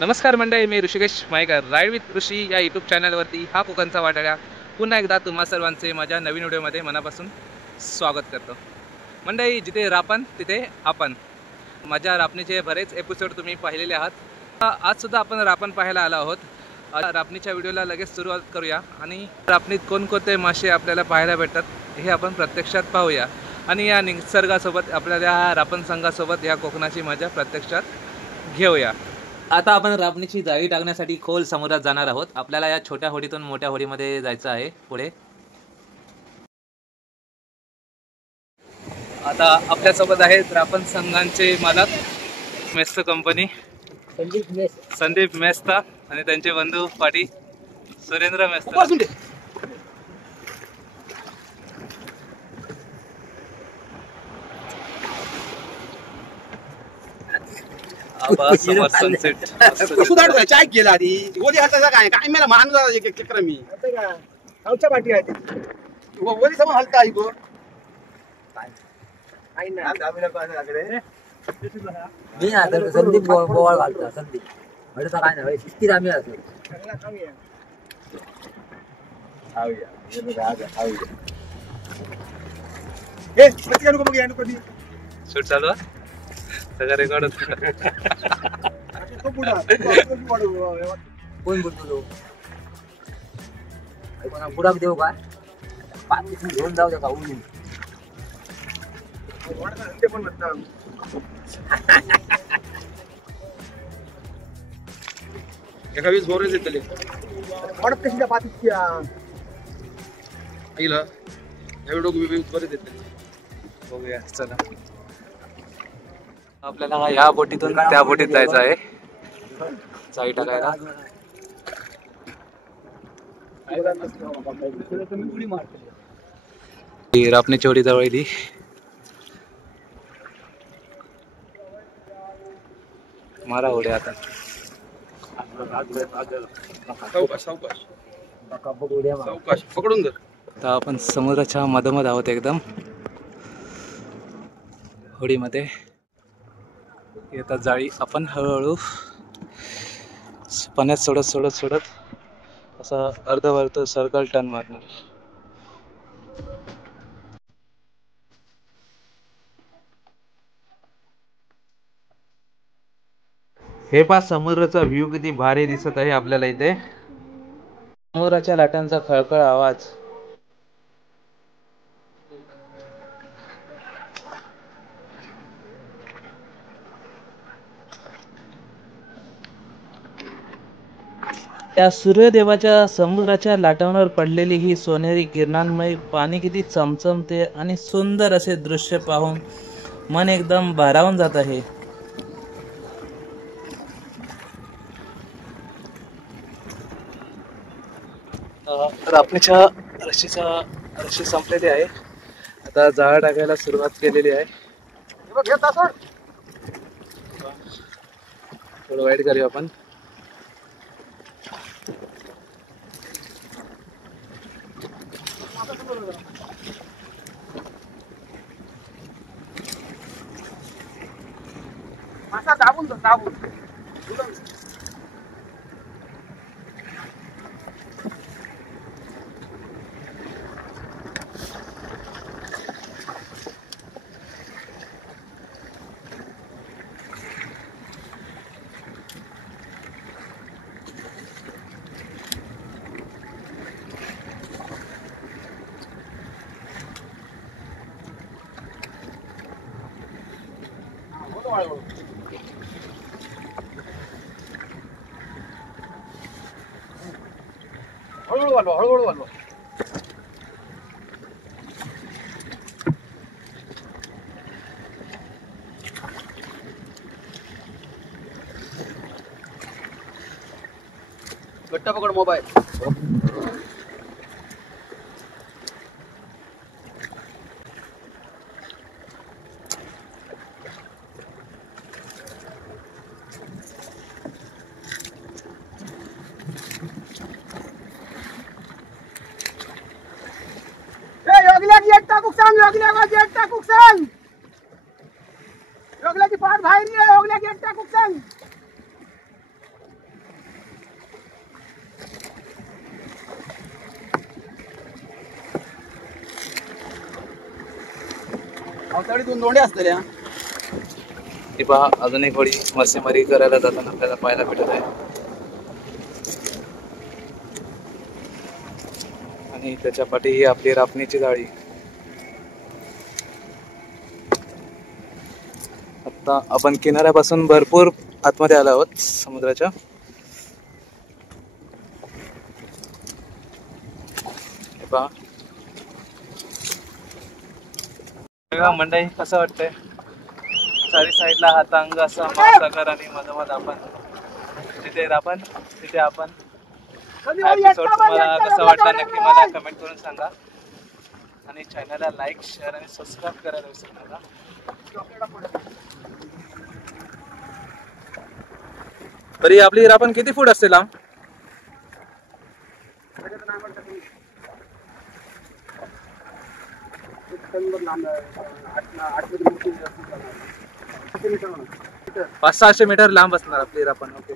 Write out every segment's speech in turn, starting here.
नमस्कार मंडळी, मी Rishikesh मायकर ride with ऋषी या यूट्यूब चॅनलवरती हा कोकणचा वाटाड्या पुन्हा एकदा तुम्हा सर्वांचे माझ्या नवीन व्हिडिओमध्ये मनापासून स्वागत करतो. मंडळी, जिथे रापण तिथे आपण. माझ्या रापणीचे बरेच एपिसोड तुम्ही पाहिलेले आहात. आज सुद्धा आपण रापण पाहायला आलो आहोत. रापणीच्या व्हिडिओला लगेच सुरुवात करूया आणि रापणीत कोणकोणते मासे आपल्याला पाहायला भेटतात हे आपण प्रत्यक्षात पाहूया आणि या निसर्गासोबत आपल्याला रापण संघासोबत या कोकणाची मजा प्रत्यक्षात घेऊया. आता आपण रापणीची जाळी टाकण्यासाठी खोल समुद्रात जाणार आहोत. आपल्याला या छोट्या होडीतून मोठ्या होडीमध्ये जायचं आहे पुढे. आता आपल्यासोबत आहेत रापण संघांचे मालक मेस्त कंपनी संदीप मेस्ता आणि त्यांचे बंधू पाटी सुरेंद्र मेस्ता. समोर सनसेट चाय केला आधी ओली हलता काय काय मला मान चक्र मी खाऊच्या पाठी आहे ओली समोर हलता ऐको मी आता संदीप बोवाळ घालतो. संदीप म्हणजे काय नाही शिस्तीत आम्ही असो. शूट चालू आहे सगळं रेकॉर्ड होतं. कोण बोलतो पुढाक देऊ का पाच घेऊन जाऊ द्या का उडून एका वीस बोरेच येतले पडत कशी त्या पातीची आईला एवढं वीस बरेच येतले. बघूया चला. आपल्याला या बोटीतून त्या बोटीत जायचं आहे जाळी टाकायला. रापणीची होडी जवळ येली. मारा होड्या आता. पकडून धर. आता आपण समुद्राच्या मधोमध आहोत एकदम. होडीमध्ये येतात जाळी. आपण हळूहळू पाण्यात सोडत असं अर्धवर्त सर्कल टर्न मारणार. हे पहा समुद्राचा व्ह्यू किती भारी दिसत आहे आपल्याला इथे. समुद्राच्या लाटांचा खळखळ आवाज. त्या सूर्यदेवाच्या समुद्राच्या लाटांवर पडलेली ही सोनेरी किरणांमय पाणी किती चमचमते आणि सुंदर असे दृश्य पाहून मन एकदम भारावून जात आहे. रापणीच्या रशी संपलेली आहे. आता जाळं टाकायला सुरुवात केलेली आहे. थोडं वाईट करूया आपण. दाबून दाबून हळूहळू वालवा. गट्टा पकड मोबाईल. योगल्याची पाठ बाहेर ये. योगल्या गेट टाकूक सांग. तळी 2 दोंडे असतल्या. ही पहा अजून एक होडी मासेमारी करायला जाताना आपल्याला पाहायला भेटत आहे. आणि त्याच्या पाठी ही आपली रापणीची जाळी. आता आपण किनाऱ्यापासून भरपूर आतमध्ये आलो आहोत समुद्राच्या. पहा मंडळी कसं वाटतंय. चारी साईडला हा तांग असा महासागर आणि मधोमध आपण जिथे रापण तिथे आपण. एपिसोड तुम्हाला कसा वाटला नक्की मला कमेंट करून सांगा. आणि चॅनलला लाईक शेअर आणि सबस्क्राईब करायला विसरू नका. तरी आपली रापण किती फूट असते लांब. पाच 600 मीटर लांब असणार आपली रापण. ओके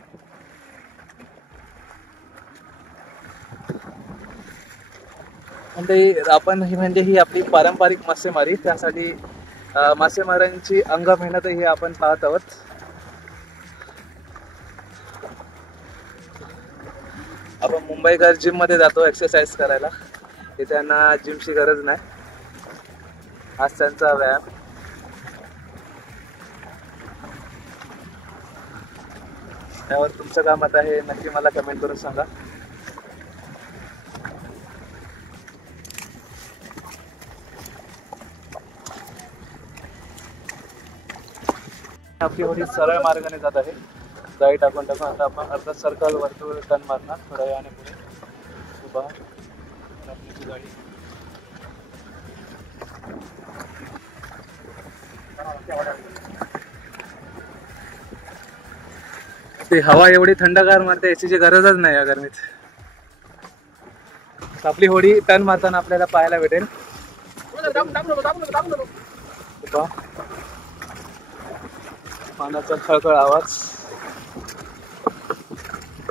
म्हणजे रापण ही म्हणजे ही आपली पारंपरिक मासेमारी. त्यासाठी मासेमाऱ्यांची अंग मेहनत ही आपण पाहत आहोत. आपण मुंबईकर जिम मध्ये जातो एक्सरसाइज करायला. ते त्यांना जिमची गरज नाही. आज त्यांचा व्यायाम. त्यावर तुमचं काय मत आहे नक्की मला कमेंट करून सांगा. आपली होडी सरळ मार्गाने जात आहे. जाळी टाकून टाकून आता आपण अर्धा सर्कल वर्तुळ टर्न मारणार थोड्या वेळाने पुढे. उभा आपली गाडी. ती हवा एवढी थंडगार मारते एसीची गरजच नाही या गरमीत. आपली होडी टर्न मारताना आपल्याला पाहायला भेटेल. पाण्याचा खळखळ आवाज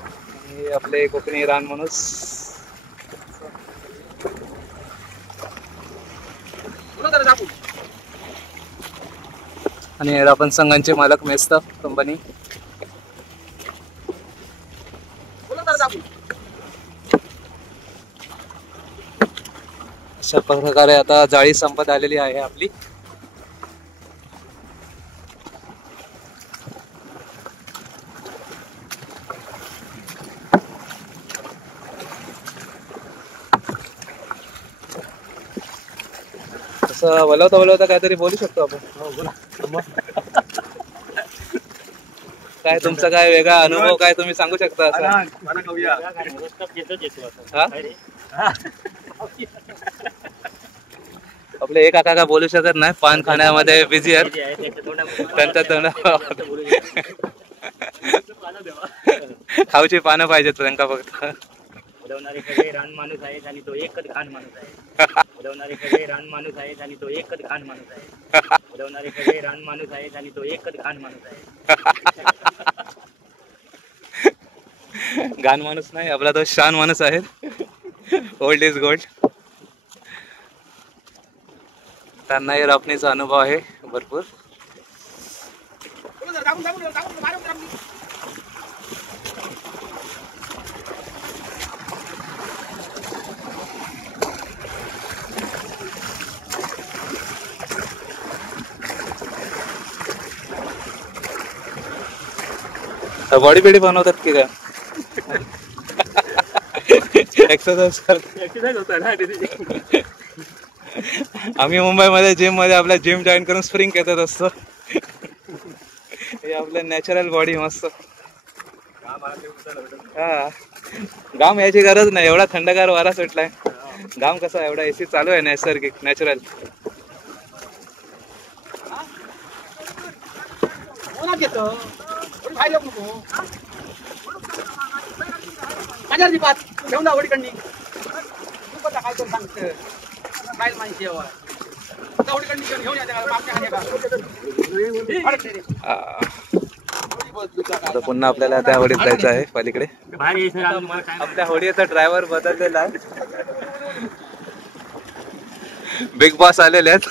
आणि आपले कोकणी रान माणूस. आणि रापण संघांचे मालक मेस्ता कंपनी. अशा प्रकारे आता जाळी संपत आलेली आहे आपली. असं वलवता काहीतरी बोलू शकतो आपण. काय तुमचा काय वेगळा अनुभव काय तुम्ही सांगू शकता असं. आपले एक काका बोलू शकत नाही. पान खाण्यामध्ये बिझी आहेत. त्यांच्या खाऊची पानं पाहिजेत त्यांना फक्त. उडवणारे सगळे रान माणूस आहेत आणि तो एकच घाण माणूस आहे. उडवणारे सगळे रान माणूस आहेत आणि तो एकच घाण माणूस आहे. उडवणारे सगळे रान माणूस आहेत आणि तो एकच घाण माणूस आहे. घाण माणूस नाही आपला तो शान माणूस आहे. Old is gold. त्यांनाही रापणीचा अनुभव आहे भरपूर. बॉडी बिडी बनवतात की काय. एक्सरसाइज आम्ही मुंबईमध्ये जिम मध्ये आपल्या जिम जॉईन करून स्प्रिंग करत असतो. हे आपलं नॅचरल बॉडी मस्त. हा घाम यायची गरज नाही. एवढा थंडगार वारा सुटलाय. घाम कसा एवढा एसी चालू आहे नैसर्गिक नॅचरल. आता पुन्हा आपल्याला त्या होडीत जायचं आहे पलीकडे. आपल्या होडीचा ड्रायव्हर बदललेला आहे. बिग बॉस आलेले आहेत.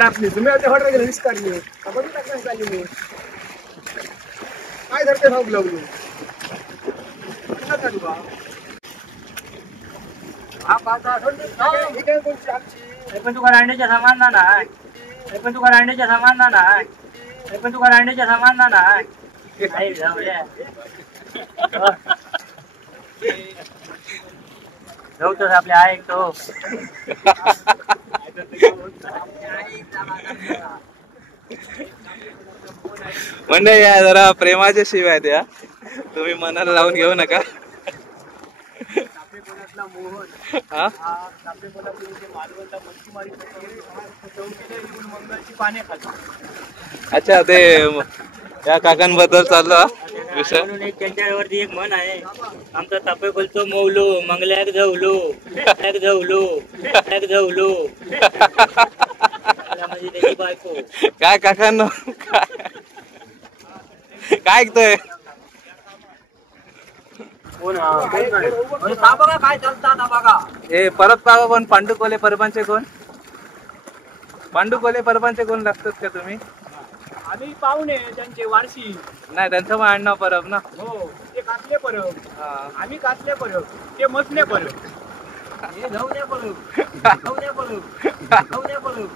आपली तुम्ही हॉटेल गेलं विस्तारली काय धरते भाऊ लावलो पण तुका रांडेच्या समान ना नाही पण तुका रांडेच्या समान ना नाही पण तुका रांडेच्या समान ना नाही जाऊतोस आपल्या ऐक तो म्हणजे या जरा प्रेमाच्या शिवाय त्या तुम्ही मनाला लावून घेऊ नका. हा अच्छा ते या काकांबद्दल चाललं विषय. म्हणून एक त्यांच्यावरती एक म्हण आहे आमचा तापे बोलतो मौलो मंगल्याक झवलो झवलो झवलो म्हणजे त्याची बायको. काय काकांनो काय ऐकतोय काय चालतात बघा हे परत पावा कोण पांडुकोले परपांचे कोण पांडुकोले परपांचे कोण लागतात का तुम्ही? आम्ही पाहुणे त्यांचे वारशी नाही त्यांचं मग आडनाव परब ना. हो ते कातले परब आम्ही कातले परब ते मसले परब हे जाऊने परब जाऊने परब जाऊने परब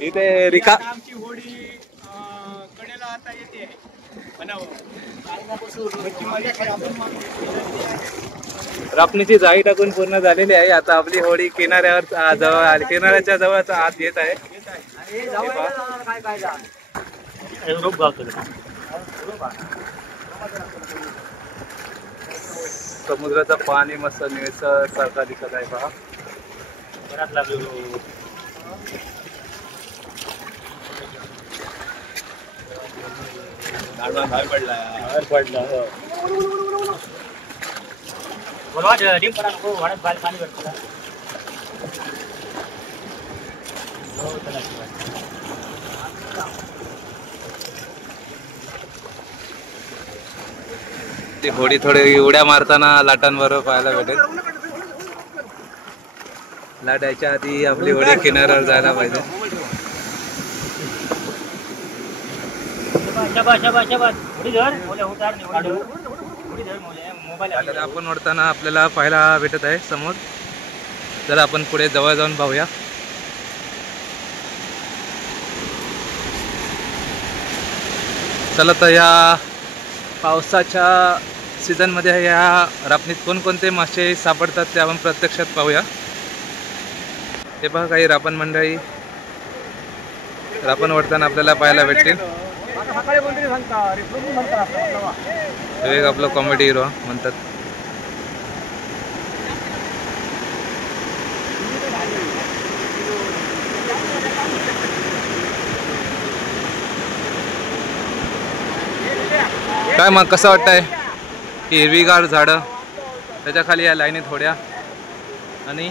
इथे रिका आमची होडी कडेला आता येते रापणीची जाळी टाकून पूर्ण झालेली आहे. आता आपली होडी किनाऱ्यावर जवळ आली किनाऱ्याच्या जवळच आत येत आहे. समुद्राचं पाणी मस्त निळसर सारखा दिसत आहे पहा. बोलवा डिम पडा नको वाढत बाहेर पाणी भरतं ती होडी थोडी उड्या मारताना लाटांबरोबर पाहायला भेटेल. लाटायच्या आधी आपली होडी किनाऱ्यावर जायला पाहिजे. आपण वरताना आपल्याला पाहायला भेटत आहे समोर. जर आपण पुढे जवळ जाऊन पाहूया. चला तर या पावसाच्या सीझन मध्ये या रापणीत कोणकोणते मासे सापडतात ते आपण प्रत्यक्षात पाहूया. हे पहा काही रापण मंडळी रापण वरताना आपल्याला पाहायला भेटतील. एक आपलं कॉमेडी हिरो म्हणतात. काय मग कसं वाटतंय की हिरवीगार झाडं त्याच्या खाली या लाईनीत थोड्या आणि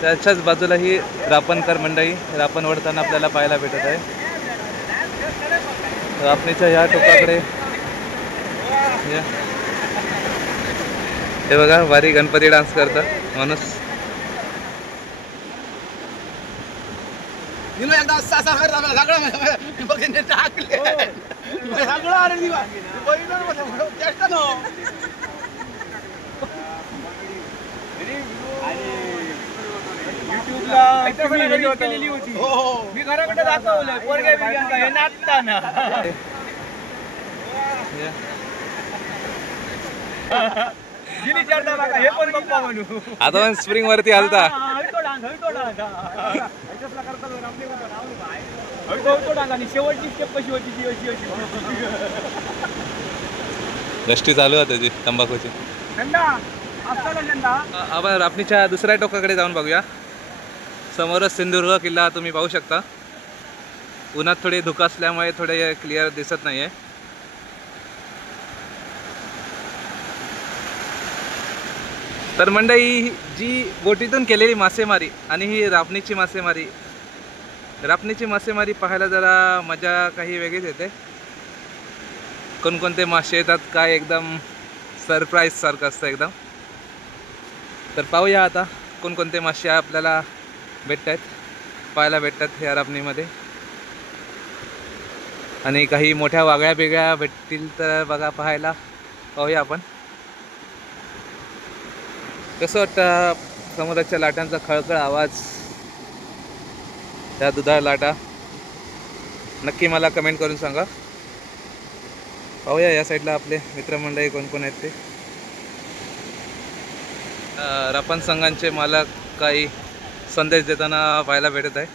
त्याच्याच बाजूला ही रापणकर मंडळी रापण वडताना आपल्याला पाहायला भेटत आहे. रापणीच्या ह्या टोकाकडे हे बघा वारी गणपती डान्स करतात माणूस. मी घराकडे दाखवलं पोरगे हे नाचताना हे पण बघा म्हणू आता पण स्प्रिंग वरती हलता. शेवटची स्टेप कशी होती अशी दष्टी चालू आहे त्याची तंबाखूची. आपण रापणीच्या दुसऱ्या टोकाकडे जाऊन बघूया. समोरच सिंधुदुर्ग किल्ला तुम्ही पाहू शकता. उन्हात थोडी धुकं असल्यामुळे थोडे क्लिअर दिसत नाहीये. तर मंडळी, जी बोटीतून केलेली मासेमारी आणि ही रापणीची मासेमारी पाहायला जरा मजा काही वेगळीच येते. कोणकोणते मासे येतात काय एकदम सरप्राईज सारखं असतं एकदम. तर पाहूया आता कोणकोणते मासे आपल्याला पाहायला भेटतात या रापणीमध्ये. आणि काही मोठ्या वागळ्या बिगळ्या भेटतील तर बघा पाहायला. पाहूया आपण. कसं वाटतं समुद्राच्या लाटांचा खळखळ आवाज, त्या दुधाळ लाटा? नक्की मला कमेंट करून सांगा. पाहूया या साईडला आपले मित्रमंडळी कोण कोण आहेत ते. रापण संघांचे मालक काही संदेश देताना पाहायला भेटत आहे.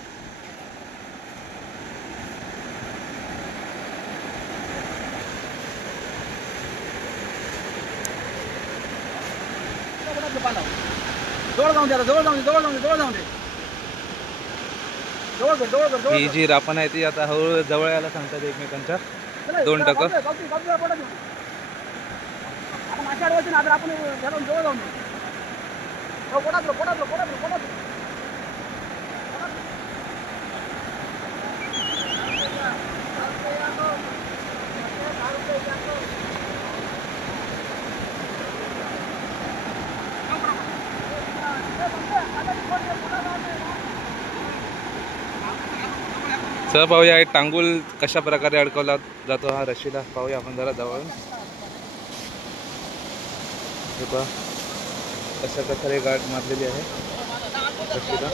ही जी रापण आहे ती आता हळूहळू जवळ यायला सांगतात एकमेकांच्या. 2 टक्के चला पाहूया टांगूल कशा प्रकारे अडकवला जातो हा रशीला. पाहूया आपण जरा जवळून. हे पहा कशा प्रकारे गाठ मारलेली आहे रशीला.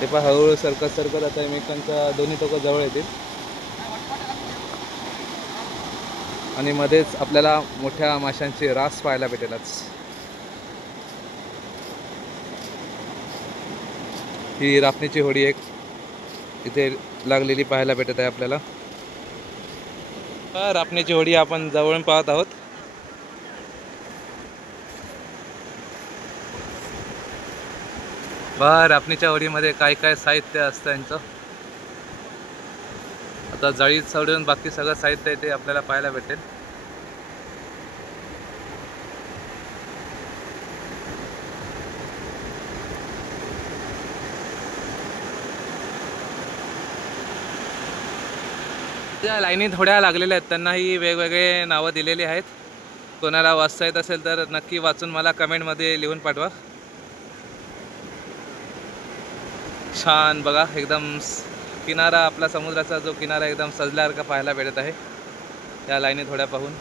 हे पहा हळूहळू सरकत आता एकमेकांच्या दोन्ही टोकं जवळ येतील. आणि मध्येच आपल्याला मोठ्या माशांची रास पाहायला भेटेलच. ही रापणीची होडी एक इथे लागलेली पाहायला भेटत आहे आपल्याला. रापणीची होडी आपण जवळून पाहत आहोत. रापणीच्या होडीमध्ये काय काय साहित्य असतं यांचं. आता जाळी सोडून बाकी सगळं साहित्य इथे आपल्याला पाहायला भेटेल. ज्या लाईनीत होड्या लागलेल्या आहेत त्यांनाही वेगवेगळे नावं दिलेली आहेत. कोणाला वाचता येत असेल तर नक्की वाचून मला कमेंटमध्ये लिहून पाठवा. छान बघा एकदम किनारा, आपला समुद्राचा जो किनारा एकदम सजल्यासारखा पाहायला भेटत आहे त्या लाईनीत होड्या पाहून.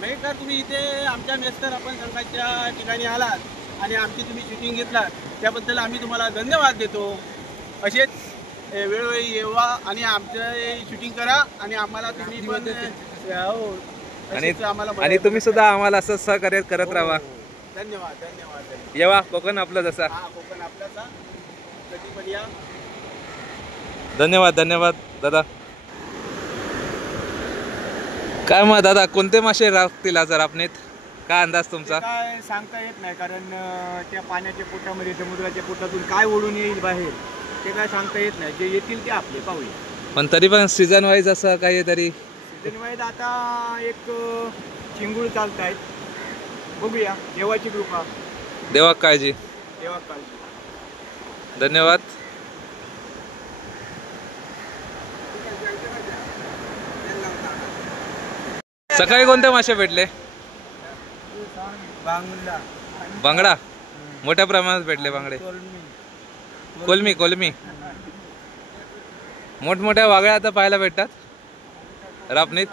मेकर तुम्ही इथे आमच्या मेस्तर आपण संघाच्या ठिकाणी आलात आणि आमची तुम्ही शूटिंग घेतलात त्याबद्दल आम्ही तुम्हाला धन्यवाद देतो. असेच वेळोवेळी येवा आणि आमचं शूटिंग करा आणि आम्हाला तुम्ही पण आणि तुम्ही सुद्धा आम्हाला असं सहकार्य करत राहा. धन्यवाद धन्यवाद. येवा कोकण आपलं जसा. कोकण आपल्याचा कधी पण या. धन्यवाद धन्यवाद दादा. काय मग दादा, कोणते मासे राखतील आज रापणीत? काय अंदाज तुमचा? काय सांगता येत नाही, कारण त्या पाण्याच्या पोटामध्ये समुद्राच्या पोटातून काय ओढून येईल बाहेर ते काय सांगता येत नाही. जे येतील ते आपले पाहूया. पण तरी पण सीझन वाईज असं काहीतरी सीझन वाईज आता एक चिंगूळ चालत आहेत. बघूया. देवाची कृपा. देवा काळजी. देवा काळजी. धन्यवाद. सकाळी कोणते मासे भेटले? बांगडा मोठ्या प्रमाणात भेटले. बांगडे, कोलमी मोठमोठ्या वागळ्या आता पाहायला भेटतात रापणीत.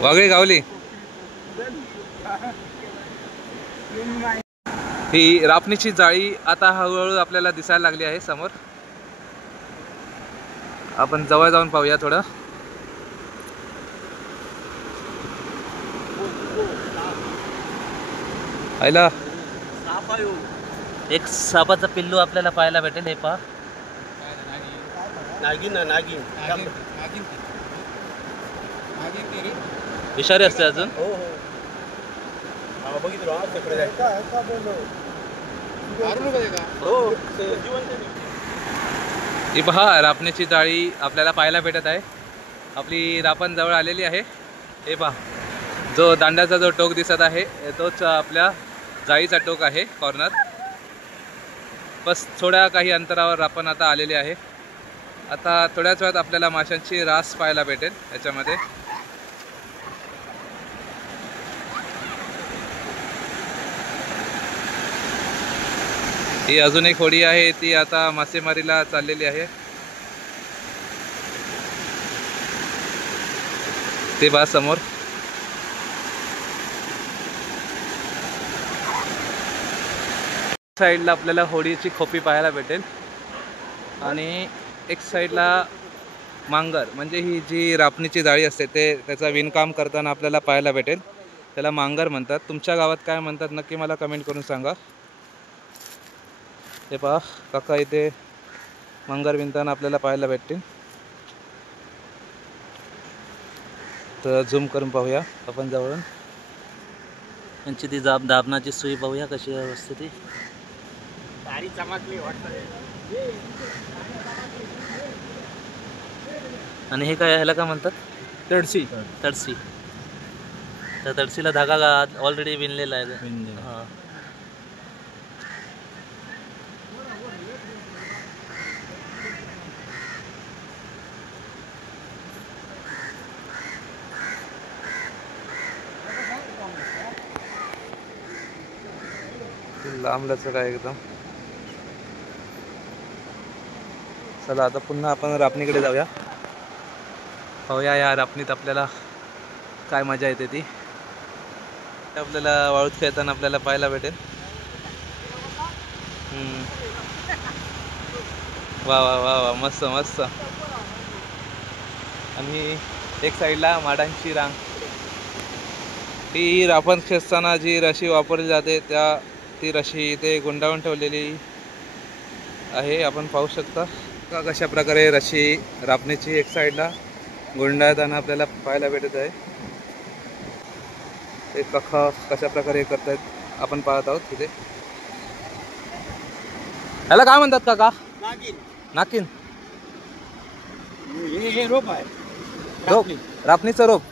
वागळी गावली. ही रापणीची जाळी आता हळूहळू आपल्याला दिसायला लागली आहे समोर. आपण जवळ जाऊन पाहूया थोडं. आईला साप आहे हो. एक सापाचं पिल्लू आपल्याला पाहायला भेटेल. हे पहा, नागिन ना नागिन. विषारी असते अजून. हो हो. बघितलं हो जिवंत आहे. ही पहा, रापण्याची जाळी आपल्याला पाहायला भेटत आहे. आपली रापण जवळ आलेली आहे. हे पहा, जो दांड्याचा जो टोक दिसत आहे तोच आपल्या जाळीचा टोक आहे, कॉर्नर. बस थोड्या काही अंतरावर रापण आता आलेली आहे. आता थोड्याच वेळात आपल्याला माशांची रास पाहायला भेटेल याच्यामध्ये. ही अजून एक होडी आहे, ती आता मासेमारीला चाललेली आहे. ते बा समोर. साईडला आपल्याला होडीची खोपी पाहायला भेटेल आणि एक साईडला मांगर, म्हणजे ही जी रापणीची जाळी असते ते त्याचा विणकाम करताना आपल्याला पाहायला भेटेल. त्याला मांगर म्हणतात. तुमच्या गावात काय म्हणतात नक्की मला कमेंट करून सांगा. हे पहा काका, इथे मांगर विणताना आपल्याला पाहायला भेटतील. तर झूम करून पाहूया आपण जवळून. यांची ती दाबनाची सुई पाहूया कशी असते ती. दारी चमकली वाटतं. आणि हे काय, ह्याला काय म्हणतात? तडसी. तडसी. त्या तडसीला धागा ऑलरेडी विणलेला आहे. हां, लांबल्याचं काय एकदम. चला आता पुन्हा आपण रापणीकडे जाऊया. पाहूया या रापणीत आपल्याला काय मजा येते ती. आपल्याला वाळूत खेळताना आपल्याला पाहायला भेटेल. वा वा वा वा, मस्त मस्त. आणि एक साईडला माडांची रांग. ही रापण खेचताना जी रशी वापरली जाते ती रशी इथे गुंडाळून ठेवलेली आहे. आपण पाहू शकता का कशा प्रकारे रशी रापणीची एक साईडला गुंडाळताना आपल्याला पाहायला भेटत आहे. ते कखा कशा प्रकारे करतायत आपण पाहत आहोत तिथे. ह्याला काय म्हणतात काका? नागिन. नाकिन. हे रोप आहे. रोप, रापणीचं रोप.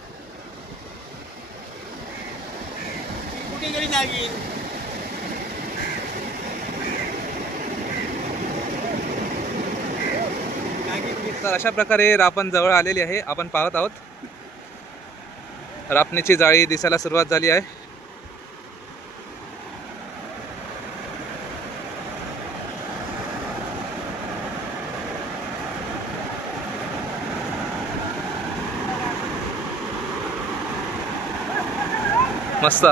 कुठे गेली नागिन? तर अशा प्रकारे रापण जवळ आलेली आहे. आपण पाहत आहोत रापणीची जाळी दिसायला सुरुवात झाली आहे. मस्त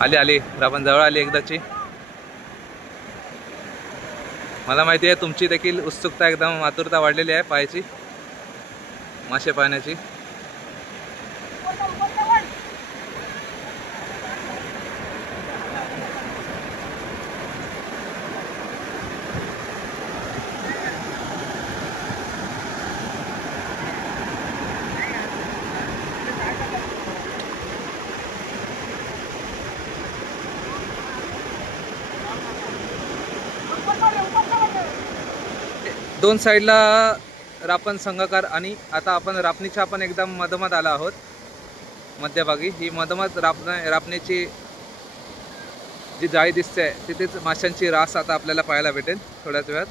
आली आली रापण जवळ आली एकदाची. मला माहिती आहे तुमची देखील उत्सुकता, एकदम आतुरता वाढलेली आहे पाहायची, मासे पाहण्याची. दोन साईडला रापण संघकार आणि आता आपण रापणीच्या आपण एकदम मधोमध आला आहोत. मध्यभागी ही मधोमध रापणीची जी जाळी दिसते तिथेच माशांची रास आता आपल्याला पाहायला भेटेल थोड्याच वेळात.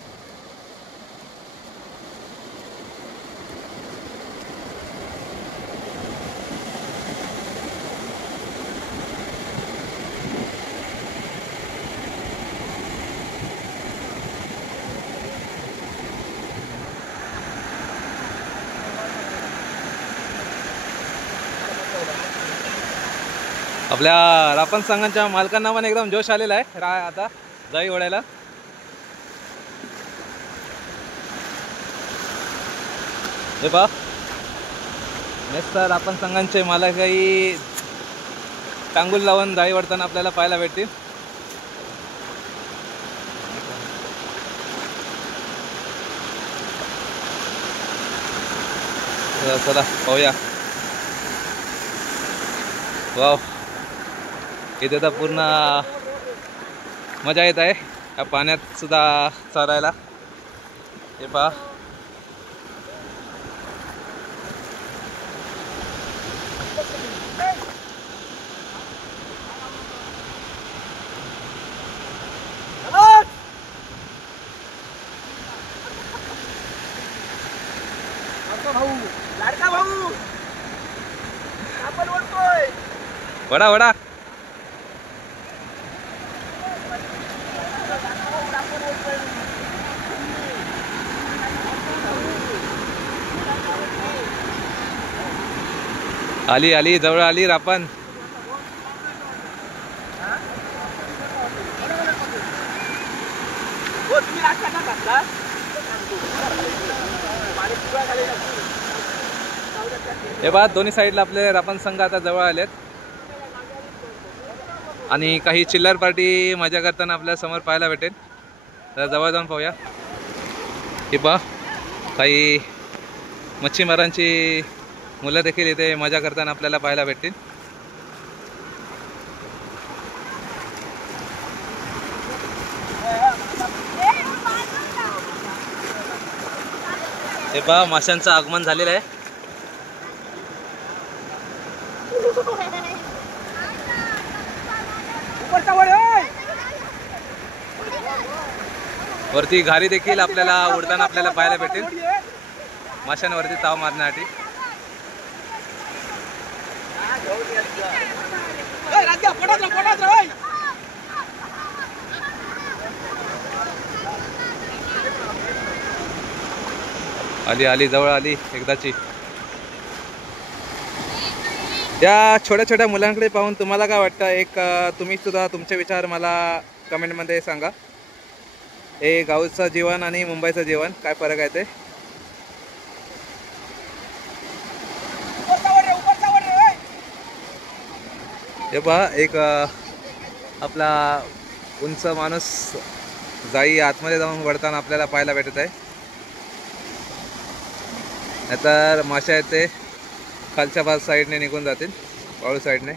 आपल्या रापण संघाच्या मालकांना पण एकदम जोश आलेला आहे आता जाळी ओढायला. हे पहा मस्त रापण संघांचे मालकही टांगूल लावून जाळी वडताना आपल्याला पाहायला भेटतील. चला पाहूया. वाव, इथे तर पूर्ण मजा येत आहे या पाण्यात सुद्धा चरायला. हे पहा, लाडका भाऊ आपण ओळखतोय. वडा वडा. आली आली, जवळ आली रापण. हे बघा, दोन्ही साईडला आपले रापण संघ आता जवळ आलेत आणि काही चिल्लर पार्टी मजा करताना आपल्या समोर पाहायला भेटेल. तर जवळ जाऊन पाहूया. हे पहा, काही मच्छीमारांची मुलं देखील इथे मजा करताना आपल्याला पाहायला भेटतील. हे पहा, माशांचं आगमन झालेलं आहे. वरती घारी देखील आपल्याला उडताना आपल्याला पाहायला भेटेल, माशांवरती ताव मारण्यासाठी. आली आली, जवळ आली एकदाची. या छोट्या छोट्या मुलांकडे पाहून तुम्हाला काय वाटतं? एक तुम्ही सुद्धा तुमचे विचार मला कमेंटमध्ये सांगा. हे गावचं जीवन आणि मुंबईचं जीवन काय फरक आहे ते. हे पहा, एक आपला उंच माणूस जाई आतमध्ये जाऊन वडताना आपल्याला पाहायला भेटत आहे. नाहीतर मासे आहेत ते खालच्या साईडने निघून जातील, वाळू साईडने.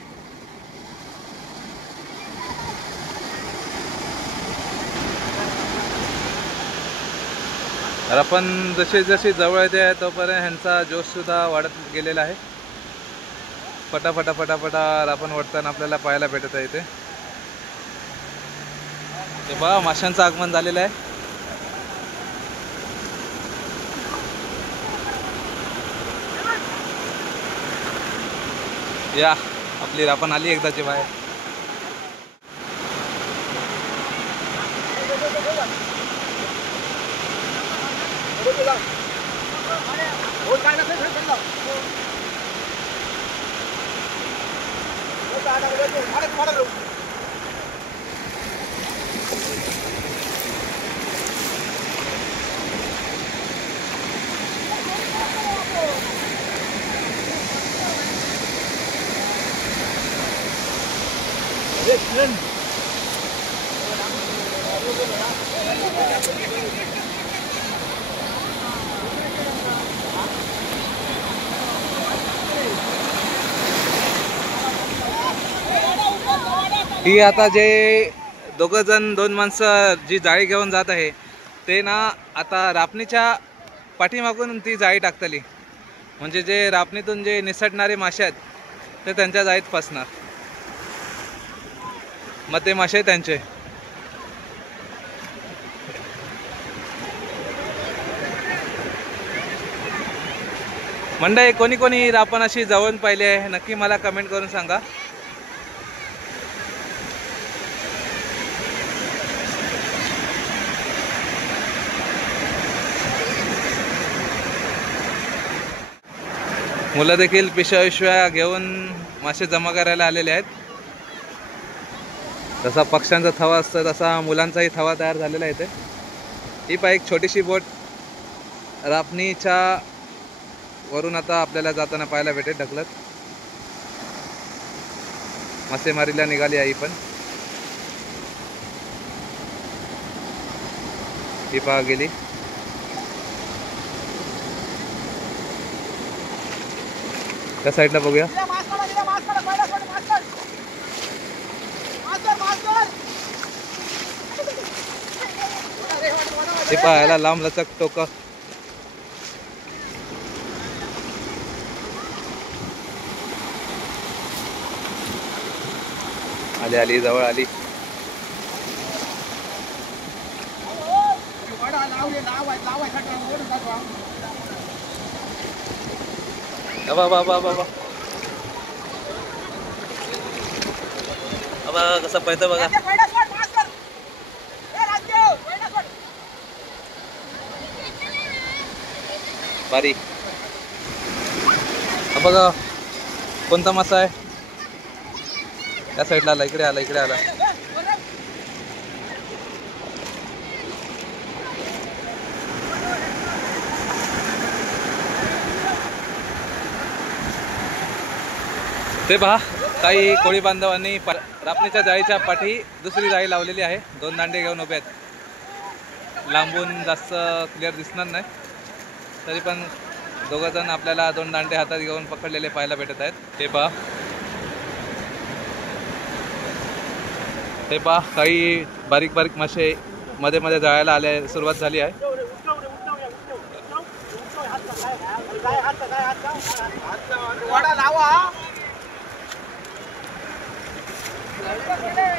तर आपण जशी जशी जवळ येते तोपर्यंत ह्यांचा जोश सुद्धा वाढत गेलेला आहे. फटाफटा फटाफटा आपण वडताना आपल्याला पाहायला भेटत आहे इथे. हे बघा, माशांचं आगमन झालेलं आहे. या आपली रापण आली एकदाची बाहेर. ही आता जे दोन माणसं जी जाळी घेऊन जात आहे ते ना आता रापणीच्या पाठीमागून ती जाळी टाकतली. म्हणजे जे रापणीतून जे निसटणारे मासे आहेत ते त्यांच्या जाळीत फसणार, मग ते मासे त्यांचे. मंडळी, कोणी कोणी रापण अशी जवळून पाहिली आहे नक्की मला कमेंट करून सांगा. मुलं देखील पिशव्या घेऊन मासे जमा करायला आलेले आहेत. जसा पक्ष्यांचा थवा असतो तसा मुलांचाही थवा तयार झालेला आहे इथे. ही पहा, एक छोटीशी बोट रापणीच्या वरून आता आपल्याला जाताना पाहायला भेटेल ढकलत. मासेमारीला निघाली आहे पण. ही पहा गेली. त्या साईडला बघूया. हे पहा याला लांब लचक टोक. आली आली जवळ आली. बाबा बाबा बाबा बाबा कसं पळतं बघा. बारी बघा कोणता मासा आहे. त्या साईडला आला. इकडे आला इकडे आला. ते पहा काही कोळी बांधवांनी रापणीच्या जाळीच्या पाठी दुसरी जाळी लावलेली आहे. 2 दांडे घेऊन उभे आहेत. लांबून जास्त क्लिअर दिसणार नाही तरी पण दोघंजण आपल्याला 2 दांडे हातात घेऊन पकडलेले पाहायला भेटत आहेत. ते पहा काही बारीक बारीक मासे मध्ये मध्ये जाळायला आले. सुरुवात झाली आहे.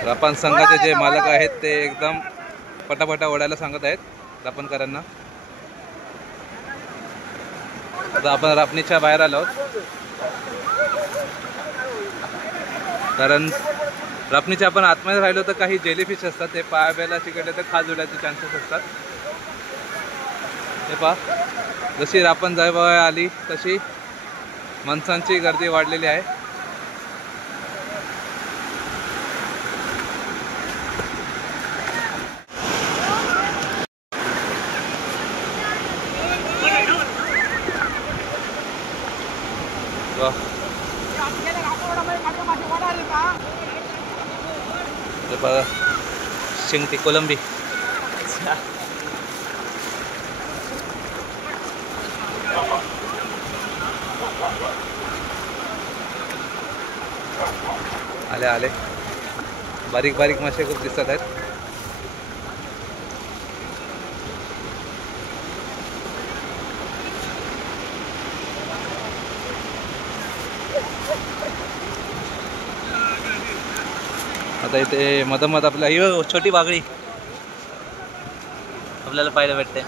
रापण संघाचे जे मालक आहेत ते एकदम पटापटा ओढायला सांगत आहेत रापणकरांना. आता आपण रापणीच्या बाहेर आलो कारण रापणीच्या आपण आतमध्ये राहिलो तर काही जेलीफिश असतात. ते पायाला चिकटले तर खाज उडायचे चान्सेस असतात. हे पहा जशी रापण जवळ आली तशी माणसांची गर्दी वाढलेली आहे. शिंगटी कोलंबी आले आले. बारीक बारीक मासे खूप दिसत आहेत. आता इथे मधोमध आपल्या ही छोटी बागडी आपल्याला पाहायला भेटते.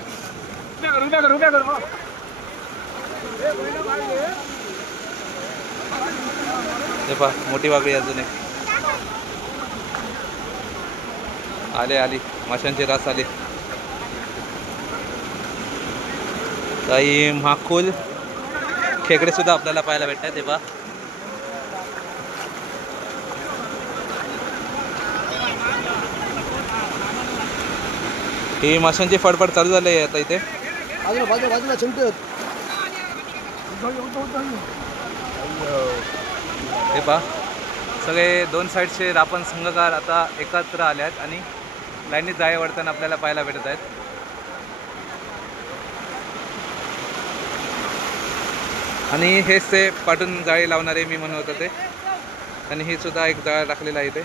हे पहा मोठी बागडी अजून एक आले. आली माशांची रास आली. काही माखोल खेकडे सुद्धा आपल्याला पाहायला भेटतात. हे पहा ही माशांची फडफड चालू झाली आहे आता इथे. हे पहा सगळे 2 साईडचे रापण संघकार आता एकत्र आले आहेत आणि लाईनीत जाळे वळताना आपल्याला पाहायला भेटत आहेत. आणि हेच ते पाठून जाळी लावणारे मी म्हणत होते आणि ही सुद्धा एक जाळा टाकलेला आहे इथे.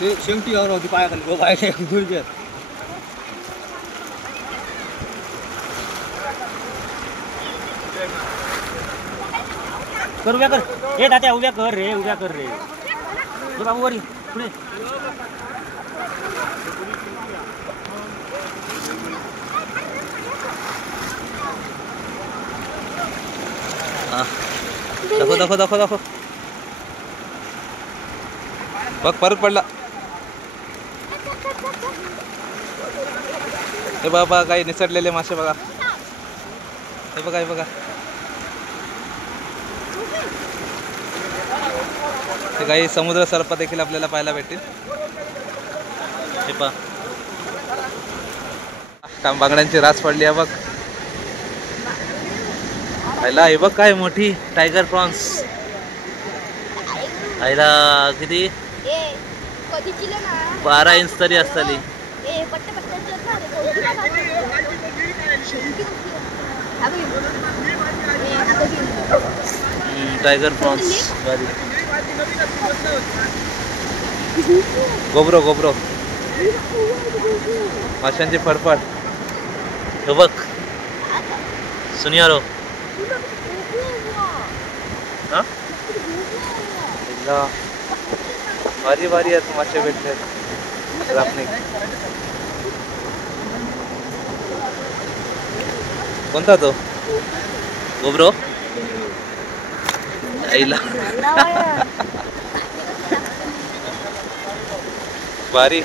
ते शेंगटी होती पायाखाली गो बाय दूर. कर उभ्या कर. हे तात्या उभ्या कर रे. उभ्या कर रे. हे बाबू वरी पुढे. दाखव दाखव दाखव दाखव. बघ परत पडला. हे बाबा काही निसटलेले मासे बघा. हे बघा हे बघा. ते काही समुद्र सर्प देखील आपल्याला पाहायला भेटतील. हे पहा बांगड्यांची रास पडली आहे बघ. आईला हे बघ काय मोठी टायगर प्रॉन्स. आईला किती 12 इंच तरी असतली. टायगर प्रॉन्स भारी. गोब्रो गोब्रो माशांची फडफड. हे बघ सुनियारो. भारी भारी आहेत मासे भेटले. कोणता तो गोब्रो आईला भारी.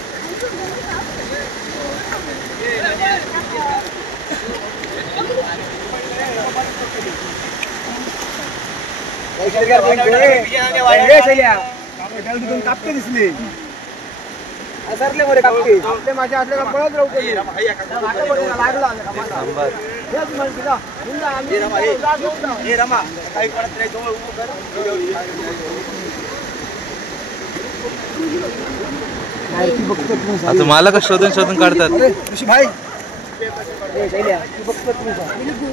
कापते दिसले असरले मध्ये कापते आपले माझे असले का पळत राहू. आता मला का शोधून शोधून काढतात.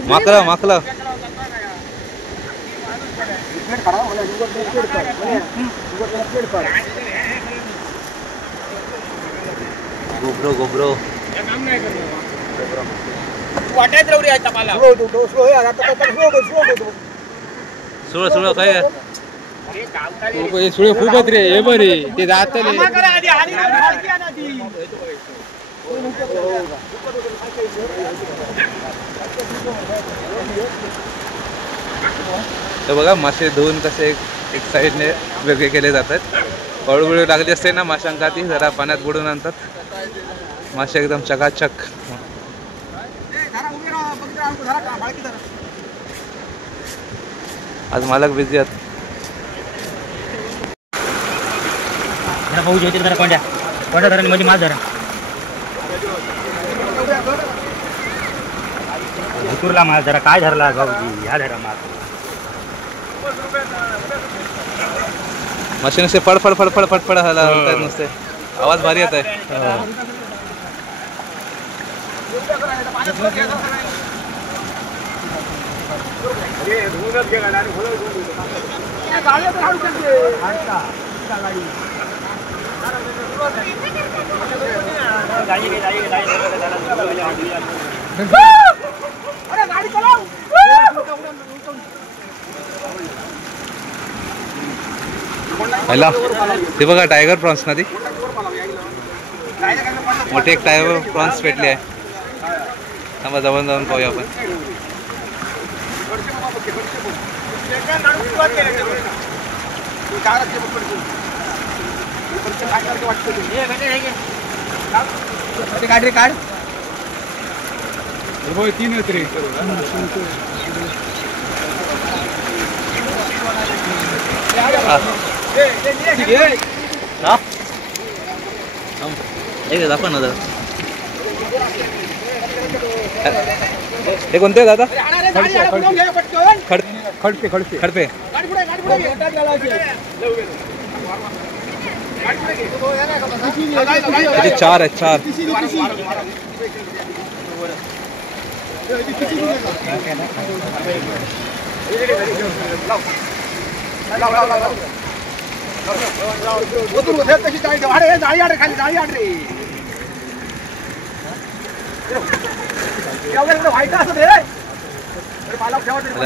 माकला माकला गोब्रो गोब्रो सुळ सुळ काय सुळे खूप आहेत रे. हे बरे ते जातले तर बघा मासे धुवून कसे एक साईडने वेगळे केले जातात. हळूहळू लागली असते ना माशांका ती जरा पाण्यात बुडून आणतात. मासे एकदम चकाचक. आज मालक बिझी आहेत. भाऊ जेवते जरा कोंड्या कोंड्या धरा म्हणजे माल धरा. भुतूरला माल जरा काय धरला भाऊजी ह्या धरा माल. मासे नुसते फडफड फडफड फडफड हलतात नुसते. आवाज भारी येत आहे. हॅलो ते बघा टायगर प्रॉन्स ना ती मोठी एक टायगर प्रॉन्स भेटली आहे. थांबा जाऊन जाऊन पाहूया आपण. काढ रे काढ. 3 आहेत रे. दाखवा ना दादा. हे कोणते दादा? खडपे खडपे खडपे. किती 4 आहेत 4.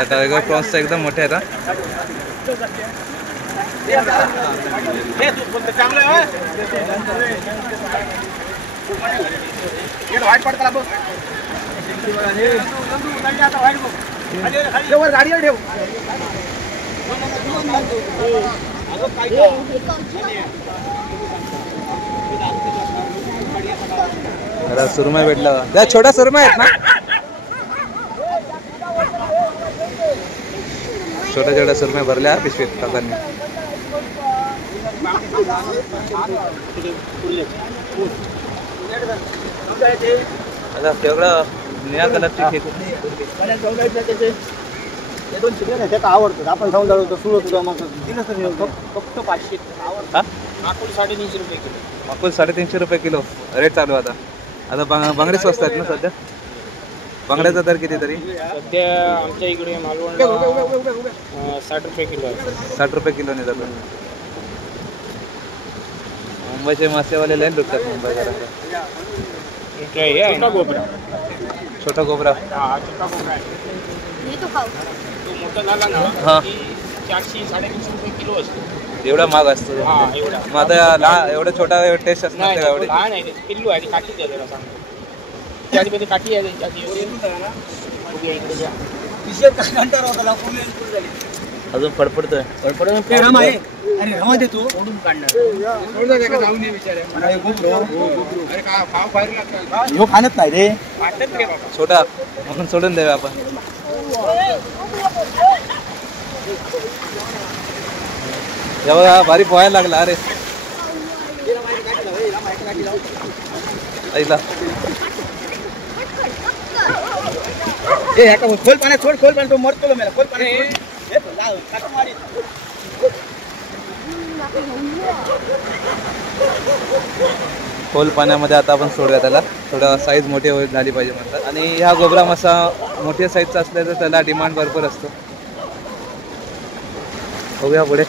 टायगर प्रॉन्स एकदम मोठे आहेत. गाडीवर ठेव. सुरमई भेटला. त्या छोटा सुरमई आहेत ना. छोट्या छोट्या सुरमई भरल्या पिशवीत काकांनी. आता तेवढं निळ्या कलरची खेक ते दोन चिकन आहे त्याचा आवडतं आपण जाऊन जाऊ सुरू तुला मग दिलं तर फक्त 500 हा माकुल 350 रुपये किलो. माकुल 350 रुपये किलो रेट चालू आहे आता बांगडे स्वस्त आहेत ना सध्या. बांगड्याचा दर किती तरी सध्या आमच्या इकडे मालवण 60 रुपये किलो आहे. 60 रुपये किलोने जातो. मुंबईचे मासेवाले लय लुटतात मुंबईकरांना. छोटा गोबरा छोटा गोबरा छोटा गोबरा आहे तो मोठा झाला ना हा 400-350 रुपये किलो असतो. एवढा महाग असतो. एवढा मग आता एवढा छोटा टेस्ट असणार का एवढे लहान आहे पिल्लू आहे काठी द्या जरा सांगतो त्याच्यामध्ये काठी आहे अजून फडफडतोय खाणत नाही रे छोटा म्हणून सोडून द्यावे आपण. जेव्हा भारी पोहायला लागला अरे ऐकला खोल पाण्यात खोल पाण्यात तो मरतो मला खोल पाण्यात खोल पाण्यामध्ये आता आपण सोडूया त्याला. थोडा साईज मोठी झाली पाहिजे म्हणतात. आणि ह्या गोबरा मासा मोठ्या साईजचा असल्याचं त्याला डिमांड भरपूर असतो. बघूया पुढे.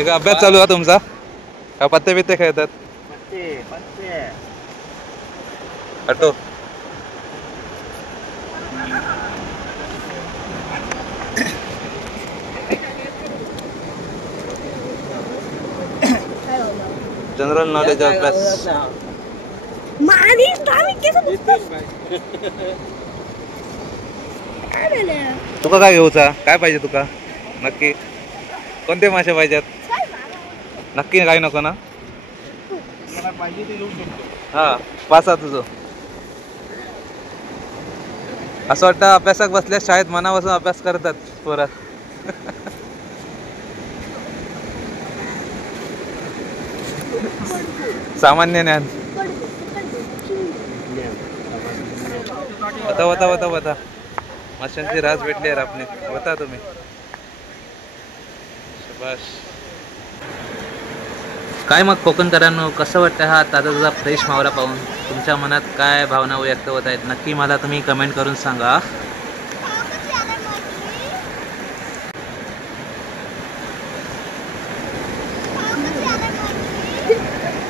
एक अभ्यास चालू आहे तुमचा का पत्ते बित्ते खेळतात? हटो जनरल नॉलेज अभ्यास. तुका काय घेऊचा काय पाहिजे तुका नक्की कोणते मासे पाहिजेत नक्की काही नको ना. हा पासा तुझं असं वाटतं अभ्यासाक बसल्या शाळेत मनापासून अभ्यास करतात पोरात. सामान्य ज्ञान. वता वता वता वता माशांची रास भेटली यार आपण. वता तुम्ही शाबाश. काय मग कोकणकरांनो कसं वाटतं हा ताजा ताजा फ्रेश मावळा पाहून? तुमच्या मनात काय भावना व्यक्त होत आहेत नक्की मला तुम्ही कमेंट करून सांगा.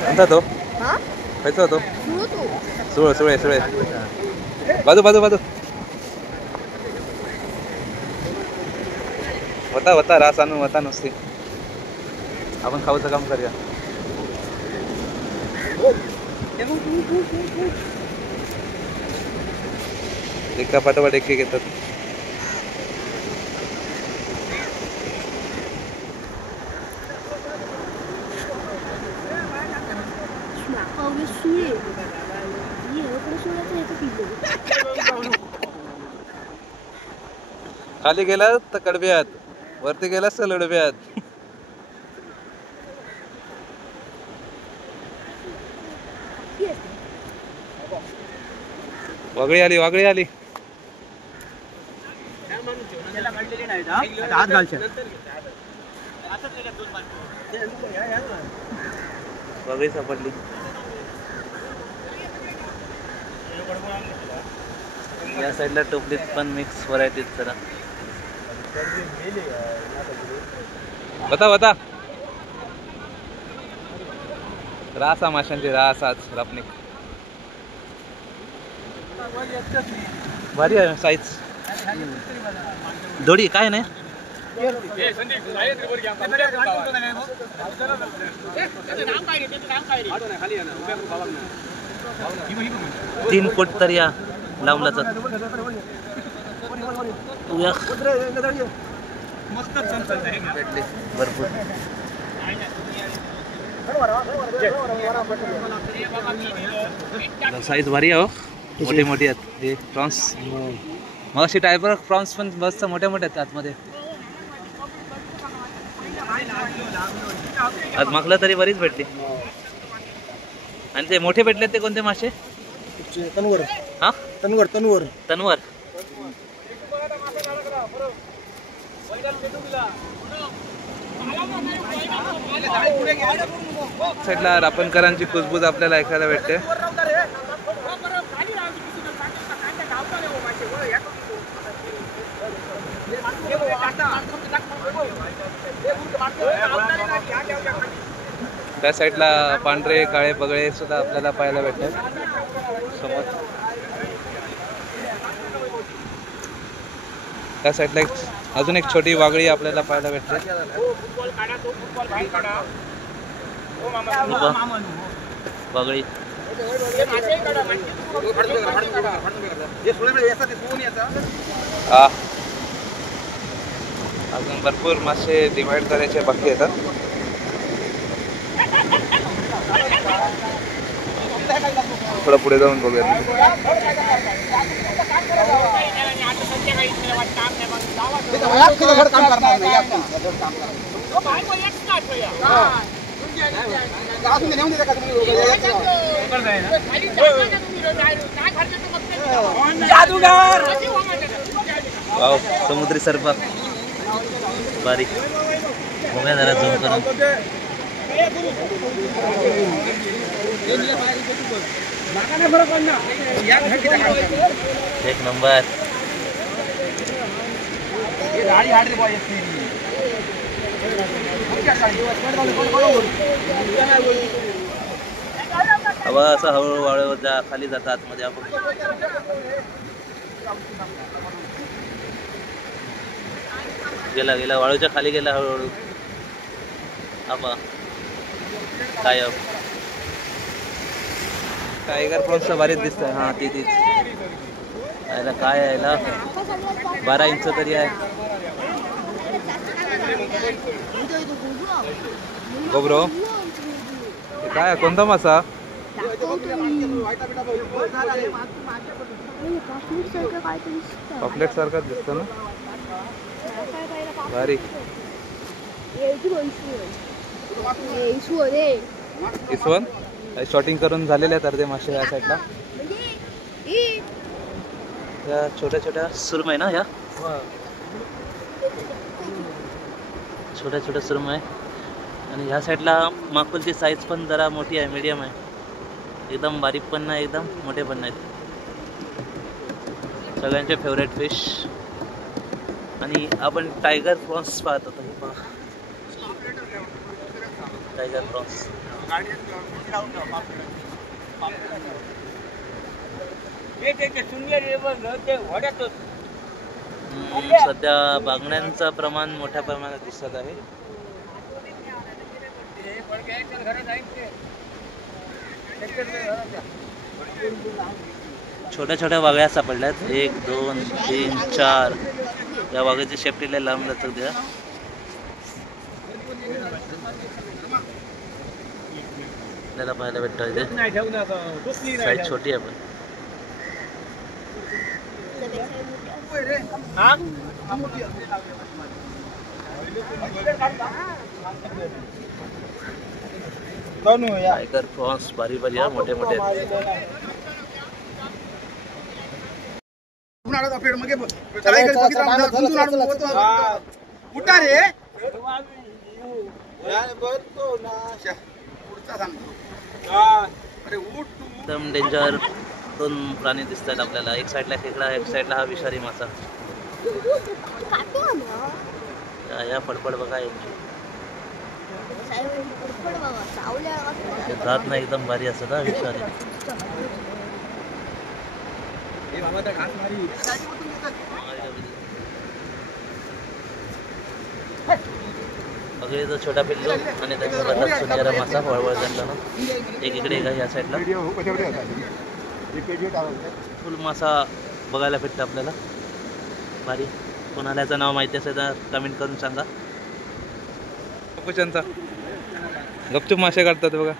कोणता तो खायचा होतो सुळे सुळे सुळे बाजू बाजू बाजू होता होता रास आणून होता नुसती. आपण खाऊचं काम करूया. एका पाठोपाठ एक घेतात. खाली गेला तर कडब्यात वरती गेलास तर लडब्यात. वागळी आली वागळी आली. हात घालच्या वागळी सापडली. या साईडला टोपलीत पण मिक्स व्हरायटीज जरा. बता बता रासा माशांची रास आज रापणीक भारी आहे साईज. दोडी काय नाही. तीन कोट तर या लावला भरपूर साईज भारी आहे. मोठी मोठी आहेत हे प्रॉन्स. मग अशी टायपर प्रॉन्स पण बसचा मोठ्या मोठ्या आहेत आतमध्ये. आज मागला तरी बरीच भेटली. आणि ते मोठे भेटले ते कोणते मासे? तनवर हा तनवर तनवर तनवर. साईडला रापणकरांची कुजबूज आपल्याला ऐकायला भेटते. त्या साईडला पांढरे काळे बगळे सुद्धा आपल्याला पाहायला भेटतात समोर. त्या साईडला अजून एक छोटी वागळी आपल्याला पाहायला भेटते. वागळी हा. अजून भरपूर मासे डिवाइड करायचे बाकी आहेत. थोडं पुढे जाऊन बघूया. वाव, समुद्री सर्प बारीक. बघा जरा झूम करून. एक नंबर. हवा असं हळूहळू वाळवत जा, खाली जातात आतमध्ये. आपण गेला गेला वाळूच्या खाली गेला हळूहळू. आबा काय टायगर प्रॉन्स भारीच दिसत. हा ती तीच यायला काय यायला 12 इंच तरी आहे. गोब्रो काय कोणता मासा? पॉपलेट सारखा दिसतो ना. बारीक इसवण शॉटिंग करून झालेले आहेत अर्धे मासे या साईडला. या छोट्या छोट्या सुरमई ना, या छोट्या छोट्या सुरमई. आणि ह्या साईडला माकुलची साईज पण जरा मोठी आहे, मीडियम आहे. एकदम बारीक पण नाही, एकदम मोठे पण नाहीत. सगळ्यांचे फेवरेट फिश. आणि आपण टायगर प्रॉन्स पाहत होतो. हे पहा टायगर प्रॉन्स. सध्या बांगड्यांचं प्रमाण मोठ्या प्रमाणात दिसत आहे. छोट्या छोट्या वागळ्या सापडल्यात. 1 2 3 4. या वाघाची शेपटीला लांब लचक द्या. आपल्याला पाहायला भेटतं इथे. साईज छोटी आहे पण. टायगर प्रॉन्स भारी भारी आहे, मोठे मोठे. एकदम डेंजर 2 प्राणी दिसतात आपल्याला. एक साईडला खेकडा, एक साईडला हा विषारी मासा. या फडफड बघा यांची. जात नाही, एकदम भारी असत हा विषारी. बघा छोटा पिल्लू आणि त्याच्याबद्दल सुंदर मासा वळवळ झाला ना. एक इकडे एक या साईडला फुल मासा बघायला भेटतं आपल्याला भारी. कोणाला याचं नाव माहिती असेल तर कमेंट करून सांगा. कुशांचा गपचूप मासे काढतात बघा.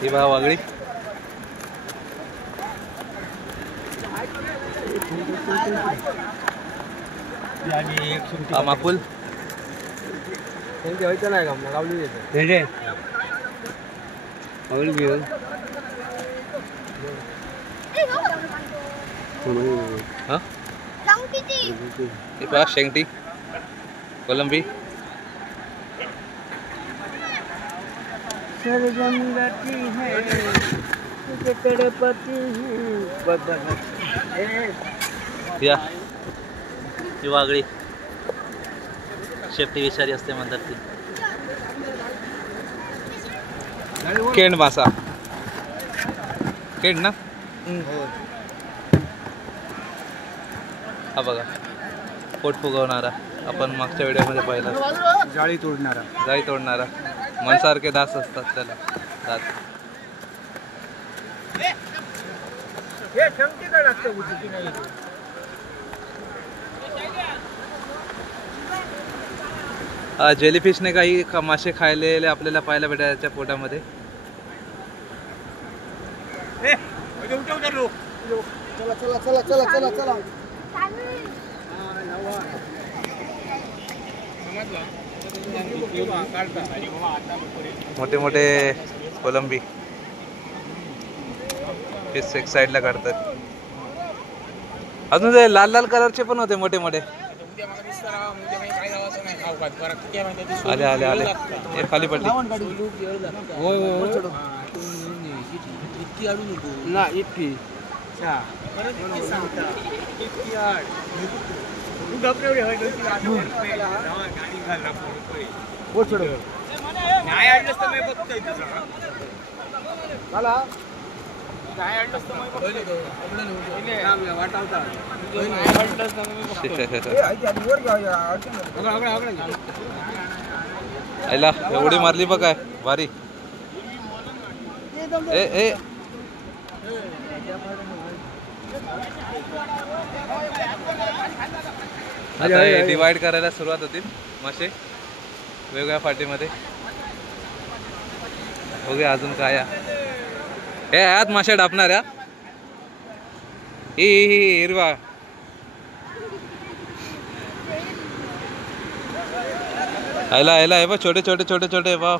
ही बघा वागळी. माकुल नाही का गावली येते घेऊ हा हे पहा शेंगटी कोलंबी या ती वागळी शेपटी विषारी असते म्हणतात ती. केंड मासा केंड ना हा बघा पोट फुगवणारा आपण मागच्या व्हिडिओमध्ये पाहिला जाळी तोडणारा मनसारखे दास असतात त्याला दात जेलीफिशने काही मासे खायलेले आपल्याला पाहायला भेटायच्या त्याच्या पोटामध्ये. मोठे मोठे कोलंबी एक साईडला काढतात. अजून ते लाल लाल कलरचे पण होते मोठे मोठे. आले आले आले हे खाली पडली. आईला एवढी मारली बघ काय भारी. ए ए आता डिवाइड करायला सुरुवात होतील मासे वेगवेगळ्या पार्टीमध्ये. बघूया अजून काय हे आत मासे डापणार या ही हिरवा. आयला आयला हे बघ छोटे छोटे छोटे छोटे बा.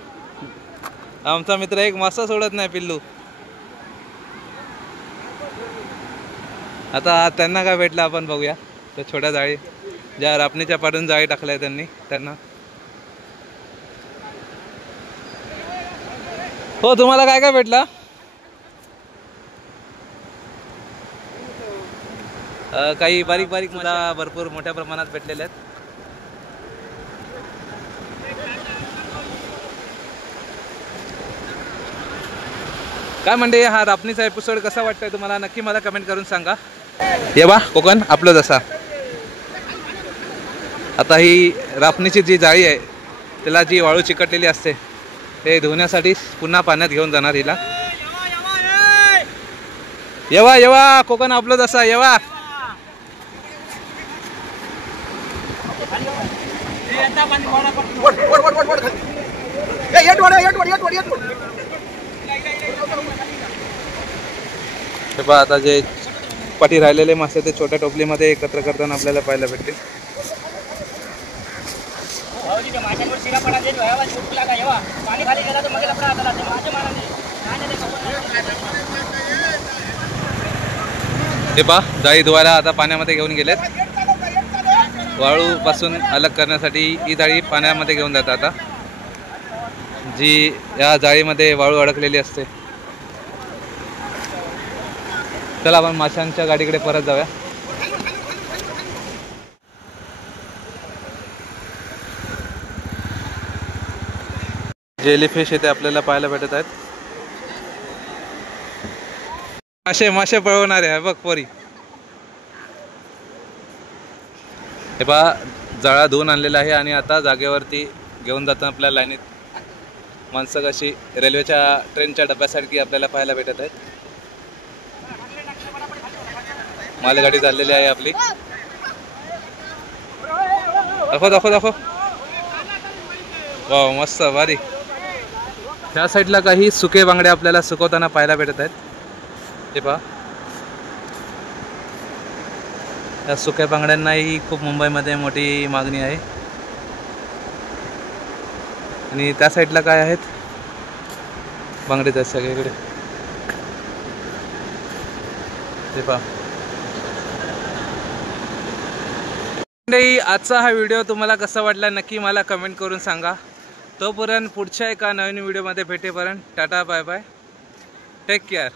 आमचा मित्र एक मासा सोडत नाही पिल्लू. आता त्यांना काय भेटलं आपण बघूया. तर छोट्या जाळी ज्या रापणीच्या पाडून जाळी टाकल्या त्यांनी त्यांना. हो तुम्हाला काय काय भेटलं. काही बारीक बारीक मला भरपूर मोठ्या प्रमाणात भेटलेले आहेत. काय म्हणते हा रापणीचा एपिसोड कसा वाटतोय तुम्हाला नक्की मला कमेंट करून सांगा. ये बा कोकण आपलं जसा. आता ही रापणीची जी जाळी आहे त्याला जी वाळू चिकटलेली असते ते धुण्यासाठी पुन्हा पाण्यात घेऊन जाणार हिला. येवा येवा कोकण आपलं जसा येवा. हे पहा आता जे पाठी राहिलेले मासे ते छोट्या टोपलीमध्ये एकत्र करताना आपल्याला पाहायला भेटतील. हे पहा जाळी धुवायला आता पाण्यामध्ये घेऊन गेलेत. वाळू पासून अलग करण्यासाठी ही जाळी पाण्यामध्ये घेऊन जातात आता जी या जाळीमध्ये वाळू अडकलेली असते. चला आपण माशांच्या गाडीकडे परत जाऊया. जेलीफिश इथे आपल्याला पाहायला भेटत आहेत. मासे मासे पळवणारे आहे बघ पोरी. हे पहा जाळा धुवून आणलेला आहे आणि आता जागेवरती घेऊन जाताना आपल्या लाईनीत माणसं कशी रेल्वेच्या ट्रेनच्या डब्यासारखी आपल्याला पाहायला भेटत आहेत. मालगाडी चाललेली आहे आपली. दाखव दाखव दाखव. वा मस्त भारी. त्या साईडला काही सुके बांगडे आपल्याला सुकवताना पाहायला भेटत आहेत. हे पहा या सुक्या बांगड्यांनाही खूप मुंबईमध्ये मोठी मागणी आहे. आणि त्या साईडला काय आहेत बांगडेच आहेत सगळीकडे ते पहा. आजचा हा व्हिडिओ तुम्हाला कसा वाटला नक्की मला कमेंट करून सांगा. तोपर्यंत पुढच्या एका नवीन व्हिडिओमध्ये भेटेपर्यंत ta ta bye bye, take care.